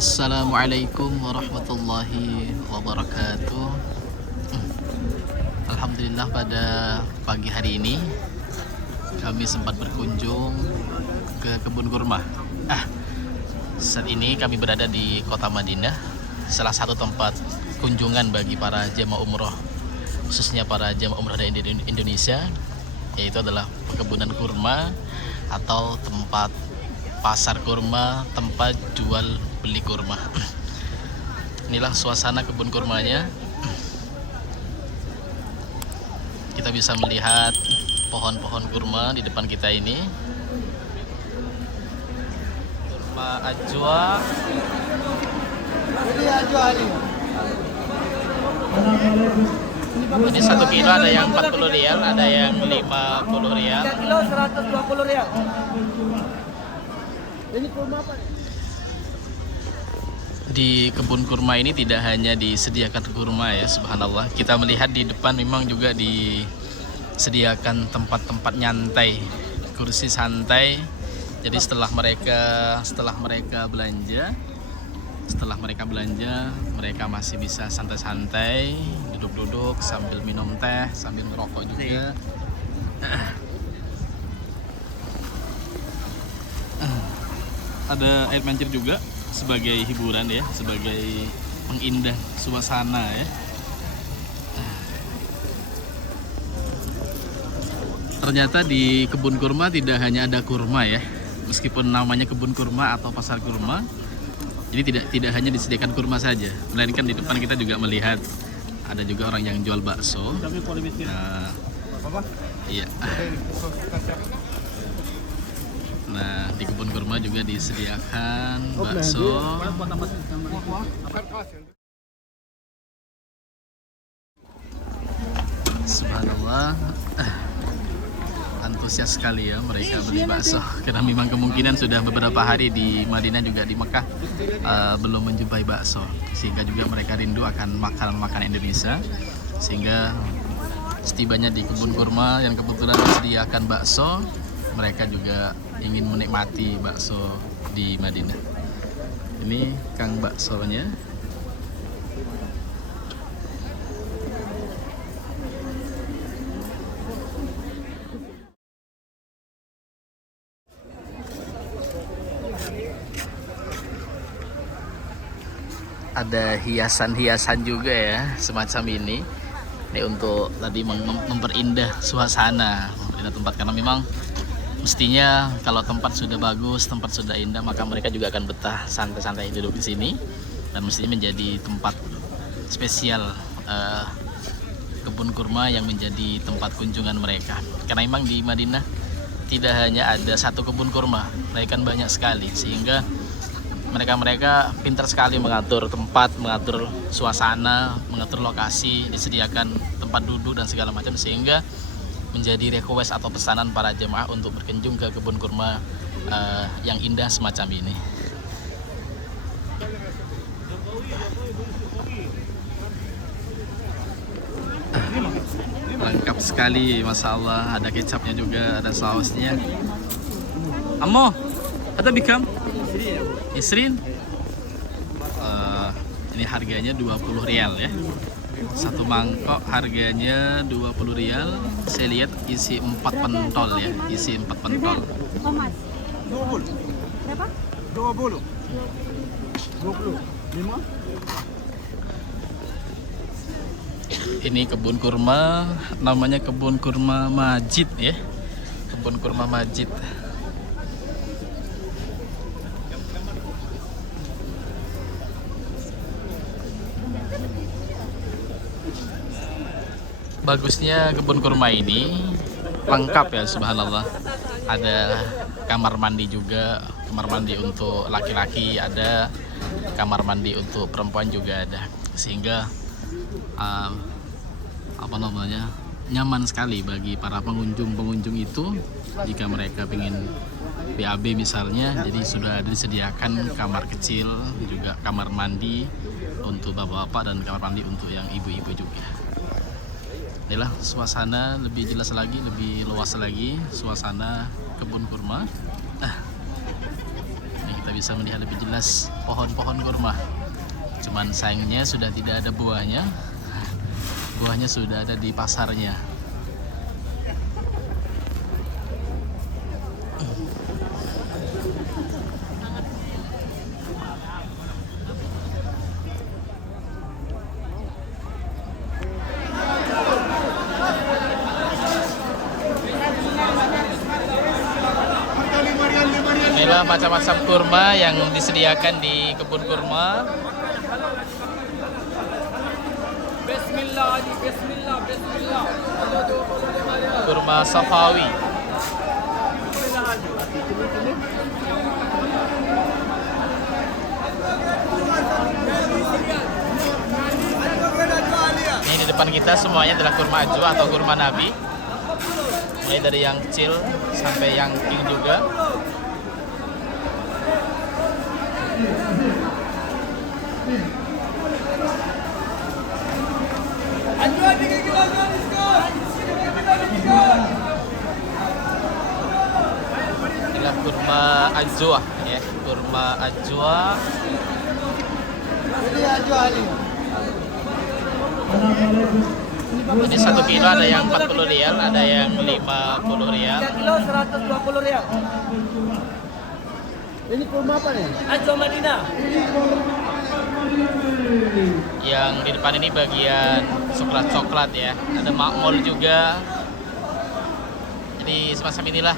Assalamualaikum warahmatullahi wabarakatuh. Alhamdulillah pada pagi hari ini kami sempat berkunjung ke kebun kurma. Saat ini kami berada di kota Madinah, salah satu tempat kunjungan bagi para jemaah umroh, khususnya para jemaah umroh dari Indonesia, yaitu adalah perkebunan kurma atau tempat pasar kurma, tempat jual beli kurma. Inilah suasana kebun kurmanya. Kita bisa melihat pohon-pohon kurma di depan kita ini. Kurma ajwa. Ini 1 kilo ada yang 40 rial, ada yang 50 rial. 3 kilo 120 rial. Ini kurma apa nih? Di kebun kurma ini tidak hanya disediakan kurma ya, subhanallah. Kita melihat di depan memang juga disediakan tempat-tempat nyantai, kursi santai. Jadi setelah mereka belanja, mereka masih bisa santai-santai, duduk-duduk sambil minum teh, sambil merokok juga. Ada air mancur juga sebagai hiburan ya, sebagai pengindah suasana ya. Ternyata di kebun kurma tidak hanya ada kurma ya, meskipun namanya kebun kurma atau pasar kurma. Jadi tidak hanya disediakan kurma saja, melainkan di depan kita juga melihat ada juga orang yang jual bakso. Iya. Nah, di kebun kurma juga disediakan bakso. Subhanallah, antusias sekali ya mereka beli bakso, karena memang kemungkinan sudah beberapa hari di Madinah juga di Mekah belum menjumpai bakso, sehingga juga mereka rindu akan makanan Indonesia. Sehingga setibanya di kebun kurma yang kebetulan disediakan bakso, mereka juga ingin menikmati bakso di Madinah. Ini kang baksonya. Ada hiasan-hiasan juga ya, semacam ini. Ini untuk tadi memperindah suasana, memperindah tempat, karena memang mestinya kalau tempat sudah bagus, tempat sudah indah, maka mereka juga akan betah santai-santai duduk di sini, dan mestinya menjadi tempat spesial kebun kurma yang menjadi tempat kunjungan mereka. Karena memang di Madinah tidak hanya ada satu kebun kurma, melainkan banyak sekali, sehingga mereka pintar sekali mengatur tempat, mengatur suasana, mengatur lokasi, disediakan tempat duduk dan segala macam, sehingga menjadi request atau pesanan para jemaah untuk berkunjung ke kebun kurma yang indah semacam ini. Lengkap sekali, masya Allah. Ada kecapnya juga, ada sausnya. Ammo, ada bikam? Isrin. Ini harganya 20 rial ya. Satu mangkok harganya 20 rial. Saya lihat isi 4 pentol ya, isi 4 pentol. Tomat. 20. Berapa? 20. 20. 5. Ini kebun kurma, namanya kebun kurma Majid ya. Kebun kurma Majid. Bagusnya kebun kurma ini lengkap ya, subhanallah. Ada kamar mandi juga, kamar mandi untuk laki-laki ada, kamar mandi untuk perempuan juga ada, sehingga nyaman sekali bagi para pengunjung itu jika mereka ingin BAB misalnya. Jadi sudah disediakan kamar kecil, juga kamar mandi untuk bapak-bapak dan kamar mandi untuk yang ibu-ibu juga. Inilah suasana lebih jelas lagi, lebih luas lagi suasana kebun kurma. Ini kita kita bisa melihat lebih jelas pohon-pohon kurma. Cuman sayangnya sudah tidak ada buahnya. Buahnya sudah ada di pasarnya. Inilah macam-macam kurma yang disediakan di kebun kurma. Bismillah, bismillah, bismillah. Kurma Safawi. Ini di depan kita semuanya adalah kurma ajwa atau kurma nabi. Mulai dari yang kecil sampai yang king juga. Inilah kurma ajwa ya, kurma ajwa. Ini 1 kilo ada yang 40 rial, ada yang 50 rial. 3 kilo 120 rial. Ini kurma apa nih? Ajwa Madinah. Yang di depan ini bagian coklat-coklat ya. Ada makmul juga. Jadi semacam inilah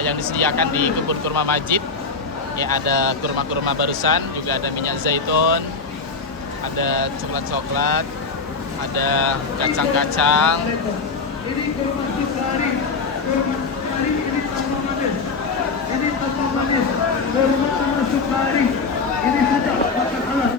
yang disediakan di kebun kurma Majid. Ya, ada kurma-kurma barusan, juga ada minyak zaitun, ada coklat-coklat, ada kacang-kacang. Ini